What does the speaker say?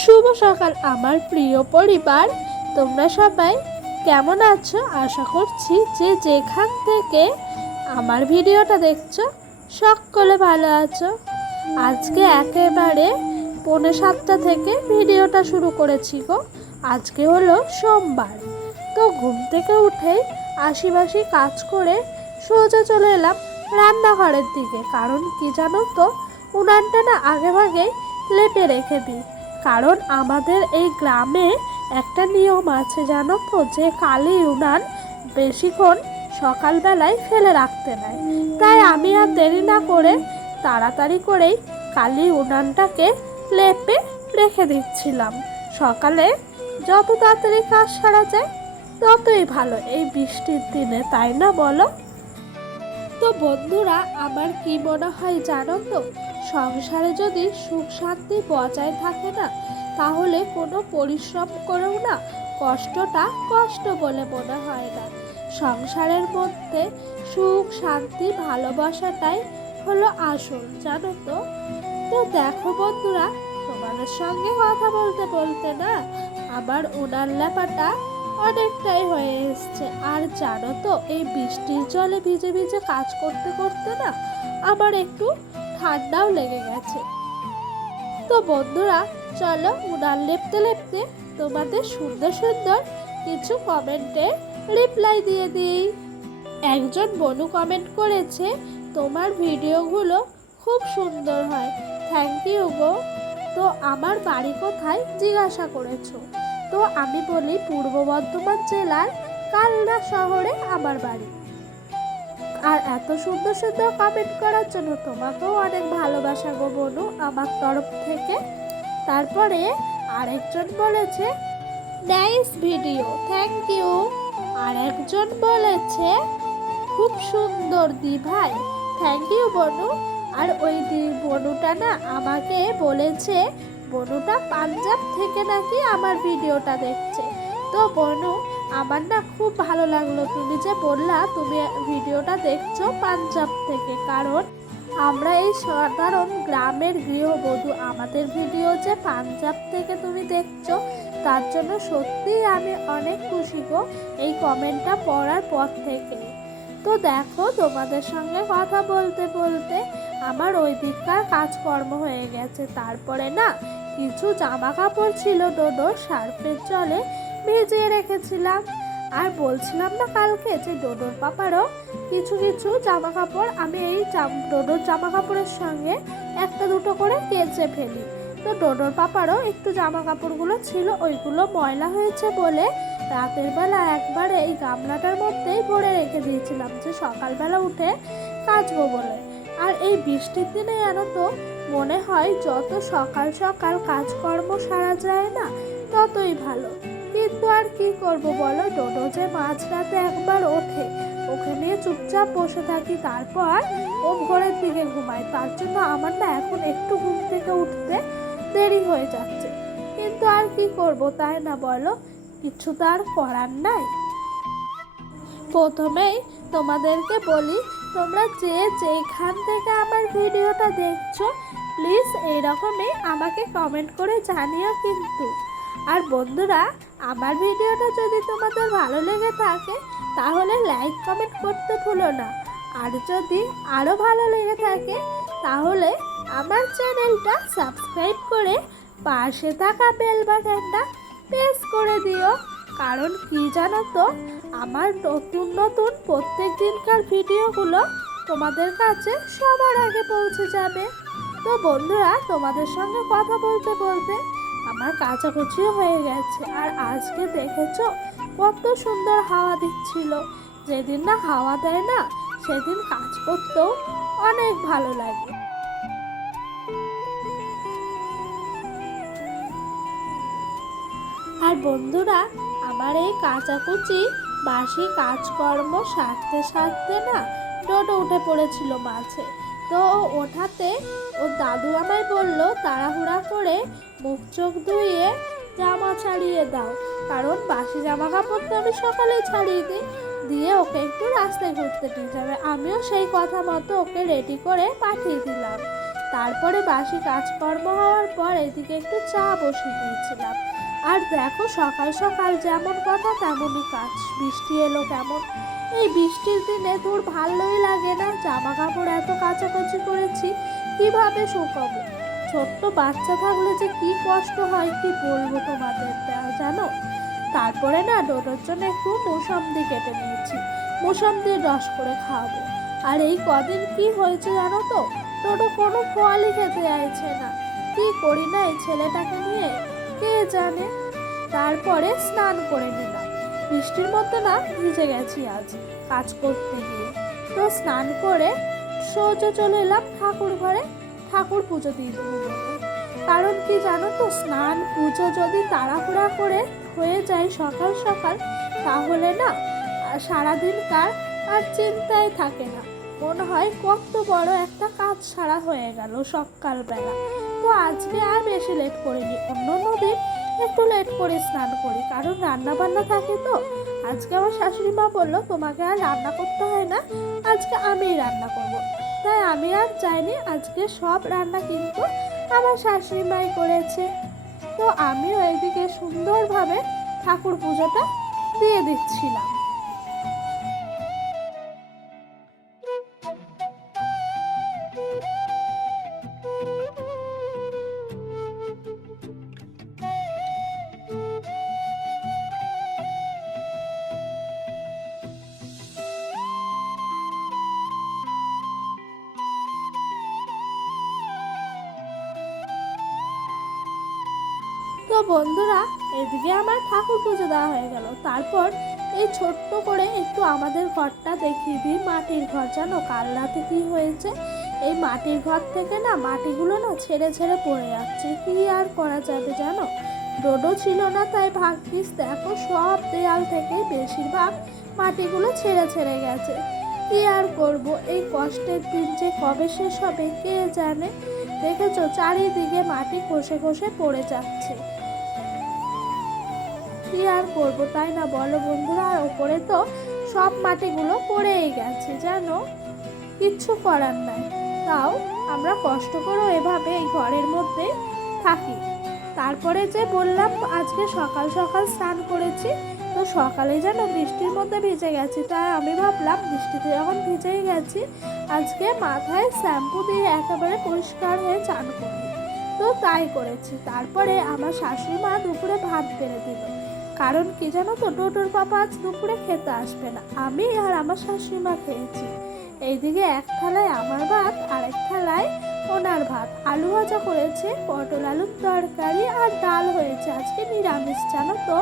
শুভ সকাল আমার প্রিয় পরিবার, তোমরা সবাই কেমন আছো? আশা করছি যে যেখান থেকে আমার ভিডিওটা দেখছো সকলে ভালো আছো। আজকে একেবারে 6:45 থেকে ভিডিওটা শুরু করেছি গো। আজকে হলো সোমবার, তো ঘুম থেকে উঠেই আশিবাসি কাজ করে সোজা চলে এলাম রান্নাঘরের দিকে। কারণ কি জানো তো, উনানটা না আগে ভাগেই লেপে রেখে দিই। কারণ আমাদের এই গ্রামে একটা নিয়ম আছে জানো তো, যে কালি উনান বেশিক্ষণ সকালবেলায় ফেলে রাখতে নাই। তাই আমি আর দেরি না করে তাড়াতাড়ি করেই কালি উনানটাকে লেপে রেখে দিচ্ছিলাম। সকালে যত তাড়াতাড়ি কাজ সারা যায় ততই ভালো এই বৃষ্টির দিনে, তাই না বলো? তো বন্ধুরা, আমার কি মনে হয় জানো তো, সংসারে যদি সুখ শান্তি বজায় থাকে না, তাহলে কোনো পরিশ্রম করেও না কষ্টটা কষ্ট বলে মনে হয় না। সংসারের মধ্যে সুখ শান্তি ভালোবাসাটাই হলো আসল, জানো তো। তো দেখো বন্ধুরা, তোমাদের সঙ্গে কথা বলতে বলতে না আমার উনান লেপাটা অনেকটাই হয়ে এসছে। আর জানো তো, এই বৃষ্টির জলে ভিজে ভিজে কাজ করতে করতে না আমার একটু ঠান্ডাও লেগে গেছে। তো বন্ধুরা, চলো উনান লেপতে লেপতে তোমাদের সুন্দর সুন্দর কিছু কমেন্টে রিপ্লাই দিয়ে দিই। একজন বনু কমেন্ট করেছে, তোমার ভিডিওগুলো খুব সুন্দর হয়, থ্যাংক ইউ গো। তো আমার বাড়ি কোথায় জিজ্ঞাসা করেছো, তো আমি বলি পূর্ব বর্ধমান জেলার কালনা শহরে আমার বাড়ি। আর এত সুন্দর সুন্দর কমেন্ট করার জন্য তোমাকেও অনেক ভালোবাসা গো বনু আমার তরফ থেকে। তারপরে আরেকজন বলেছে, নাইস ভিডিও, থ্যাংক ইউ। আর একজন বলেছে, খুব সুন্দর দি ভাই, থ্যাংক ইউ বনু। আর ওই বনুটা না আমাকে বলেছে, বনুটা পাঞ্জাব থেকে নাকি আমার ভিডিওটা দেখছে। তো বনু, আমার না খুব ভালো লাগলো তুমি যে বললা তুমি ভিডিওটা দেখছো পাঞ্জাব থেকে। কারণ আমরা এই সাধারণ গ্রামের গৃহবধূ, আমাদের ভিডিও যে পাঞ্জাব থেকে তুমি দেখছো, তার জন্য সত্যিই আমি অনেক খুশি গো এই কমেন্টটা পড়ার পর থেকে। তো দেখো, তোমাদের সঙ্গে কথা বলতে বলতে আমার ওই দিককার কাজকর্ম হয়ে গেছে। তারপরে না কিছু জামা কাপড় ছিল ডোডোর সার্ফের জলে ভিজিয়ে রেখেছিলাম। আর বলছিলাম না কালকে যে ডোডোর পাপারও কিছু কিছু জামা কাপড় আমি এই ডোডোর জামা কাপড়ের সঙ্গে একটা দুটো করে কেচে ফেলি। তো ডোডোর পাপারও একটু জামা কাপড়গুলো ছিল, ওইগুলো ময়লা হয়েছে বলে রাতের বেলা একবারে এই গামলাটার মধ্যেই ভরে রেখে দিয়েছিলাম, যে সকালবেলা উঠে কাচবো বলে। আর এই বৃষ্টির দিনে জানো তো, মনে হয় যত সকাল সকাল কাজকর্ম সারা যায় না ততই ভালো। কিন্তু আর কি করব বলো, ডোডো যে মাঝরাতে একবার ওঠে, ওকে নিয়ে চুপচাপ বসে থাকি, তারপর ও ভোরের দিকে ঘুমায়। তার জন্য আমার না এখন একটু ঘুম থেকে উঠতে দেরি হয়ে যাচ্ছে। কিন্তু আর কি করব, তাই না বলো? কিছু তো আর করার নাই। প্রথমেই তোমাদেরকে বলি, তোমরা যে যেখান থেকে আমার ভিডিওটা দেখছো প্লিজ এইরকমই আমাকে কমেন্ট করে জানিও কিন্তু। আর বন্ধুরা, আমার ভিডিওটা যদি তোমাদের ভালো লেগে থাকে তাহলে লাইক কমেন্ট করতে ভুলো না। আর যদি আরও ভালো লেগে থাকে তাহলে আমার চ্যানেলটা সাবস্ক্রাইব করে পাশে থাকা বেল বাটনটা প্রেস করে দিও। কারণ কি জানো তো, আমার নতুন নতুন প্রত্যেক দিনকার ভিডিওগুলো তোমাদের কাছে সবার আগে পৌঁছে যাবে। তো বন্ধুরা, তোমাদের সঙ্গে কথা বলতে বলতে আমার কাচাকুচিও হয়ে গেছে। আর আজকে দেখেছো কত সুন্দর হাওয়া দিচ্ছিল। যেদিন না হাওয়া দেয় না সেদিন কাজ করতেও অনেক ভালো লাগে। আর বন্ধুরা, আমার এই কাচাকুচি বাসি কাজকর্ম সারতে সারতে না ডোডো উঠে পড়েছিল মাঝে। তো ওঠাতে ও দাদু আমায় বলল, তাড়াহুড়া করে মুখ চোখ ধুয়ে জামা ছাড়িয়ে দাও। কারণ বাসি জামা কাপড় তো আমি সকালেই ছাড়িয়ে দিই, দিয়ে ওকে একটু রাস্তায় ঘুরতে নিয়ে যাবে। আমিও সেই কথা মতো ওকে রেডি করে পাঠিয়ে দিলাম। তারপরে বাসি কাজকর্ম হওয়ার পর এদিকে একটু চা বসিয়ে দিয়েছিলাম। আর দেখো সকাল সকাল যেমন কথা তেমনই কাজ। বৃষ্টি এলো কেমন, এই বৃষ্টির দিনে তোর ভালোই লাগে না। জামা কাপড় এত কাচাকাচি করেছি, কিভাবে শুকাবো। ছোট্ট বাচ্চা থাকলে যে কি কষ্ট হয় কি বলবো তোমাদের, জানো। তারপরে না ডোডোর জন্য একটু মৌসম্বি কেটে নিয়েছি, মৌসম্বির রস করে খাওয়াবো। আর এই কদিন কি হয়েছে জানো তো, ডোডো কোনো ফলই খেতে চাইছে না। কি করি না এই ছেলেটাকে নিয়ে, কে জানে। তারপরে স্নান করে নিলাম, বৃষ্টির মধ্যে না ভিজে গেছি আজ কাজ করতে গিয়ে। তো স্নান করে সোজা চলে এলাম ঠাকুর ঘরে, ঠাকুর পুজো দিয়ে দেবো বলে। কারণ কি জানো তো, স্নান পুজো যদি তাড়াহুড়া করে হয়ে যায় সকাল সকাল, তাহলে না সারাদিনকার আর চিন্তাই থাকে না। মনে হয় কত বড় একটা কাজ সারা হয়ে গেল সকালবেলা। তো আজকে আর বেশি লেট করিনি, অন্য দিন একটু লেট করে স্নান করি, কারণ রান্না বান্না থাকে তো। আজকে আমার শাশুড়ি মা বললো তোমাকে আর রান্না করতে হয় না, আজকে আমিই রান্না করব। তাই আমি আর যাইনি, আজকে সব রান্না কিন্তু আমার শাশুড়ি মাই করেছে। তো আমিও এইদিকে সুন্দরভাবে ঠাকুর পুজোটা দিয়ে দিচ্ছিলাম। তো বন্ধুরা, এদিকে আমার ঠাকুর পুজো দেওয়া হয়ে গেল। তারপর এই ছোট্ট করে একটু আমাদের ঘরটা দেখিয়ে দিই, মাটির ঘর। জানো কাল রাতে কি হয়েছে, এই মাটির ঘর থেকে না মাটিগুলো না ছেড়ে ছেড়ে পড়ে যাচ্ছে। কি আর করা যাবে জানো, ডোডো ছিল না, তাই ভাগ্যিস দেখো সব দেয়াল থেকে বেশিরভাগ মাটিগুলো ছেড়ে ছেড়ে গেছে। কি আর করব, এই কষ্টের দিন যে কবে শেষ হবে কে জানে। দেখেছো চারিদিকে মাটি খসে খসে পড়ে যাচ্ছে। কি আর করবো তাই না বলো বন্ধুরা। আর ওপরে তো সব মাটিগুলো পড়েই গেছে, জানো কিচ্ছু করার নাই। তাও আমরা কষ্ট করে এভাবে এই ঘরের মধ্যে থাকি। তারপরে যে বললাম আজকে সকাল সকাল স্নান করেছি, তো সকালে যেন বৃষ্টির মধ্যে ভিজে গেছি। তাই আমি ভাবলাম বৃষ্টিতে যখন ভিজেই গেছি, আজকে মাথায় শ্যাম্পু দিয়ে একেবারে পরিষ্কার হয়ে চান করি। তো তাই করেছি। তারপরে আমার শাশুড়ি মা দুপুরে ভাত বেড়ে দিল। কারণ কি জানো তো, ডোডোর বাবা আজ দুপুরে খেতে আসবে না, আমি আর আমার শাশুড়ি মা খেয়েছি। এইদিকে এক থালায় আমার ভাত আর এক থালায় ওনার ভাত। আলু ভাজা করেছে, পটল আলুর তরকারি আর ডাল হয়েছে, আজকে নিরামিষ জানো তো।